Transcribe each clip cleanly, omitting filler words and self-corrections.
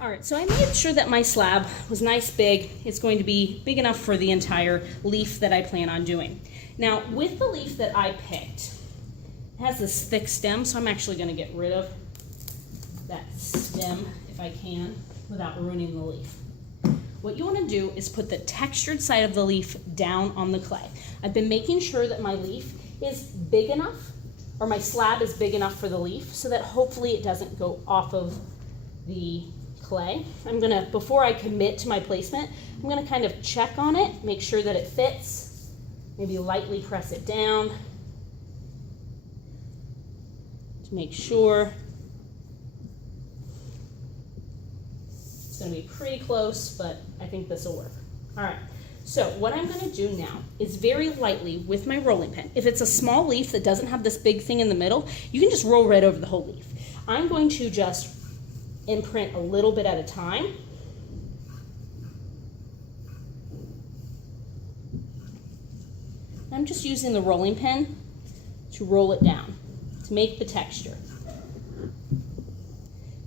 All right, so I made sure that my slab was nice big. It's going to be big enough for the entire leaf that I plan on doing. Now, with the leaf that I picked, it has this thick stem, so I'm actually going to get rid of that stem if I can without ruining the leaf. What you want to do is put the textured side of the leaf down on the clay. I've been making sure that my leaf is big enough, or my slab is big enough for the leaf, so that hopefully it doesn't go off of the clay. I'm gonna, before I commit to my placement, I'm gonna kind of check on it, make sure that it fits, maybe lightly press it down to make sure. It's gonna be pretty close, but I think this will work. All right, so what I'm gonna do now is very lightly with my rolling pin. If it's a small leaf that doesn't have this big thing in the middle, you can just roll right over the whole leaf. I'm going to just imprint a little bit at a time. I'm just using the rolling pin to roll it down, to make the texture.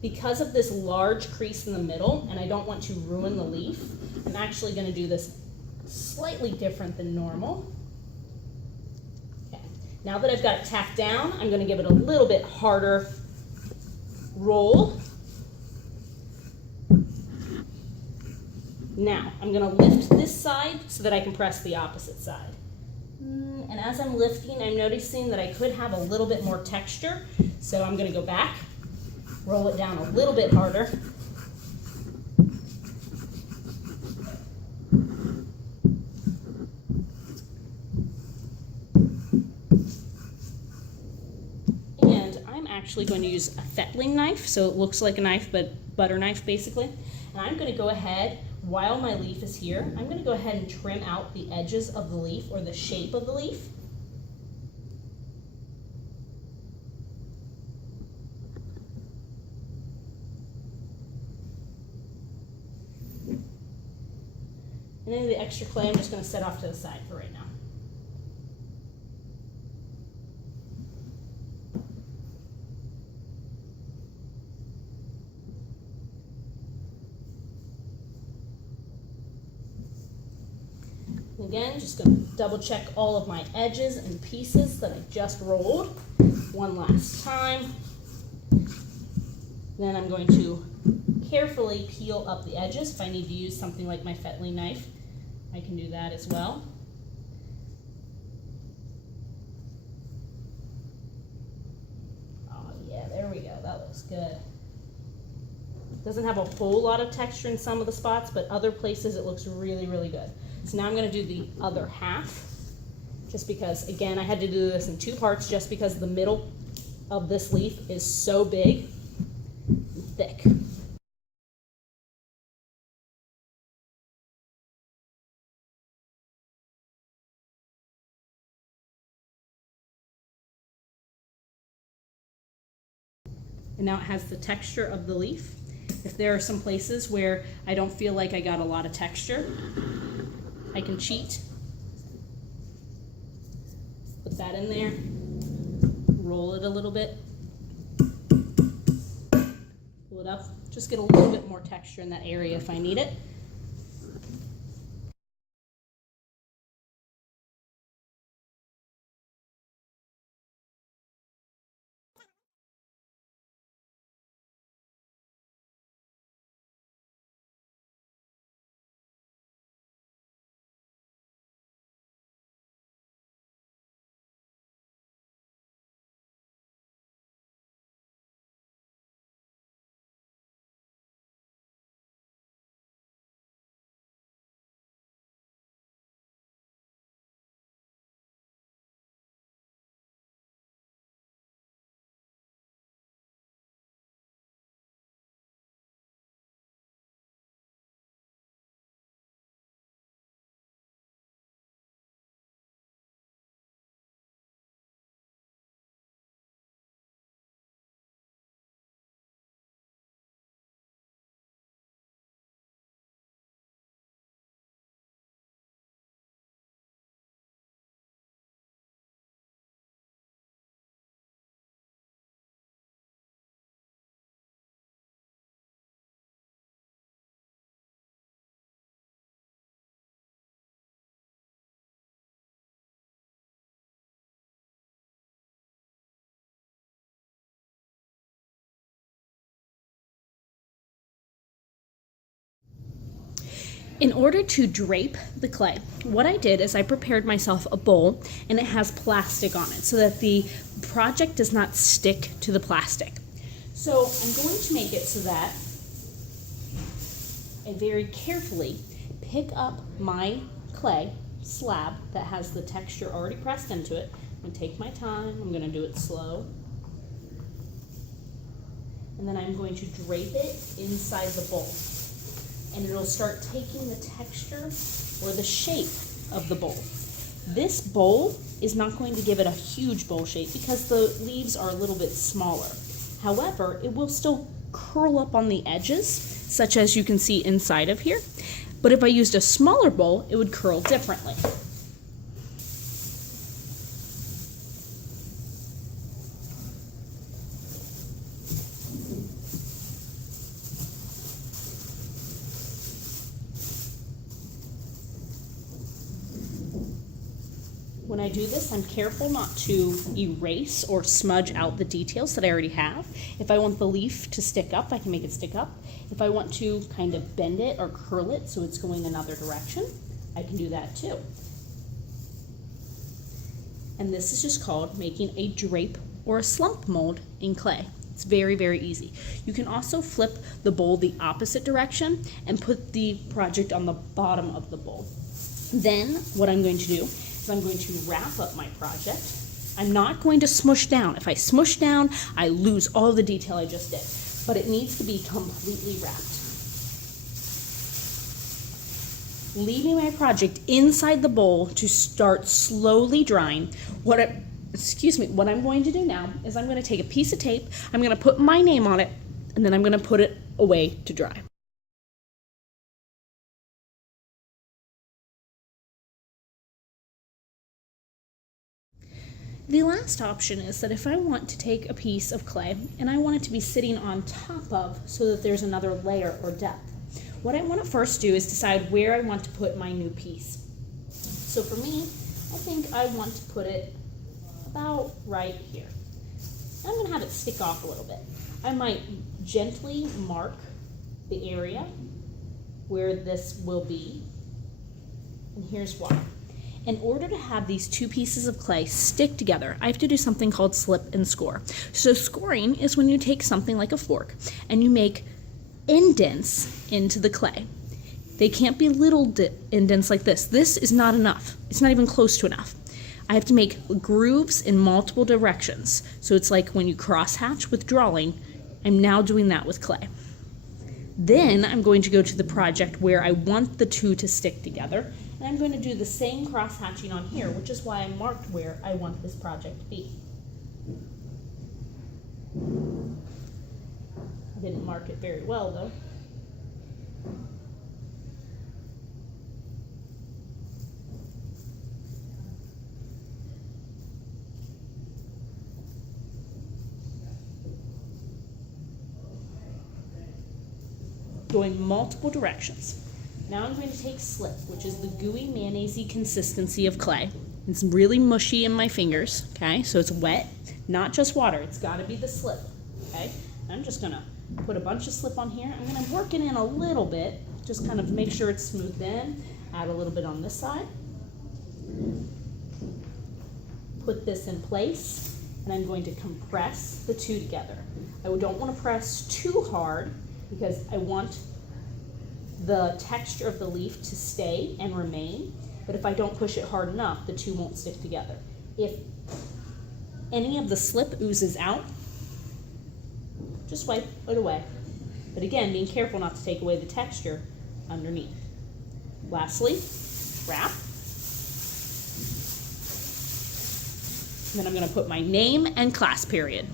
Because of this large crease in the middle, and I don't want to ruin the leaf, I'm actually going to do this slightly different than normal. Okay. Now that I've got it tacked down, I'm going to give it a little bit harder roll. Now, I'm going to lift this side so that I can press the opposite side. And as I'm lifting, I'm noticing that I could have a little bit more texture. So I'm going to go back, roll it down a little bit harder. And I'm actually going to use a fettling knife, so it looks like a knife, but butter knife basically. And I'm going to go ahead, while my leaf is here, I'm going to go ahead and trim out the edges of the leaf, or the shape of the leaf. And then the extra clay I'm just going to set off to the side for right now. Again, just going to double check all of my edges and pieces that I just rolled one last time. Then I'm going to carefully peel up the edges. If I need to use something like my fettling knife, I can do that as well. Oh yeah, there we go, that looks good. Doesn't have a whole lot of texture in some of the spots, but other places it looks really, really good. So now I'm going to do the other half, just because, again, I had to do this in two parts just because the middle of this leaf is so big and thick. And now it has the texture of the leaf. If there are some places where I don't feel like I got a lot of texture, I can cheat. Put that in there, roll it a little bit, pull it up, just get a little bit more texture in that area if I need it. In order to drape the clay, what I did is I prepared myself a bowl, and it has plastic on it so that the project does not stick to the plastic. So I'm going to make it so that I very carefully pick up my clay slab that has the texture already pressed into it. I'm going to take my time, I'm going to do it slow, and then I'm going to drape it inside the bowl. And it'll start taking the texture or the shape of the bowl. This bowl is not going to give it a huge bowl shape because the leaves are a little bit smaller. However, it will still curl up on the edges, such as you can see inside of here. But if I used a smaller bowl, it would curl differently. When I do this, I'm careful not to erase or smudge out the details that I already have. If I want the leaf to stick up, I can make it stick up. If I want to kind of bend it or curl it so it's going another direction, I can do that too. And this is just called making a drape or a slump mold in clay. It's very, very easy. You can also flip the bowl the opposite direction and put the project on the bottom of the bowl. Then what I'm going to do is I'm going to wrap up my project. I'm not going to smush down. If I smush down, I lose all the detail I just did. But it needs to be completely wrapped. Leaving my project inside the bowl to start slowly drying. What I'm going to do now is I'm going to take a piece of tape, I'm going to put my name on it, and then I'm going to put it away to dry. The last option is that if I want to take a piece of clay and I want it to be sitting on top of so that there's another layer or depth, what I want to first do is decide where I want to put my new piece. So for me, I think I want to put it about right here. I'm going to have it stick off a little bit. I might gently mark the area where this will be, and here's why. In order to have these two pieces of clay stick together, I have to do something called slip and score. So scoring is when you take something like a fork and you make indents into the clay. They can't be little indents like this. This is not enough. It's not even close to enough. I have to make grooves in multiple directions. So it's like when you crosshatch with drawing, I'm now doing that with clay. Then I'm going to go to the project where I want the two to stick together, and I'm going to do the same cross-hatching on here, which is why I marked where I want this project to be. I didn't mark it very well, though. Going multiple directions. Now I'm going to take slip, which is the gooey mayonnaise-y consistency of clay. It's really mushy in my fingers, okay? So it's wet, not just water. It's got to be the slip, okay? I'm just going to put a bunch of slip on here. I'm going to work it in a little bit, just kind of make sure it's smoothed in. Add a little bit on this side. Put this in place, and I'm going to compress the two together. I don't want to press too hard because I want the texture of the leaf to stay and remain, but if I don't push it hard enough, the two won't stick together. If any of the slip oozes out, just wipe it away. But again, being careful not to take away the texture underneath. Lastly, wrap. And then I'm going to put my name and class period.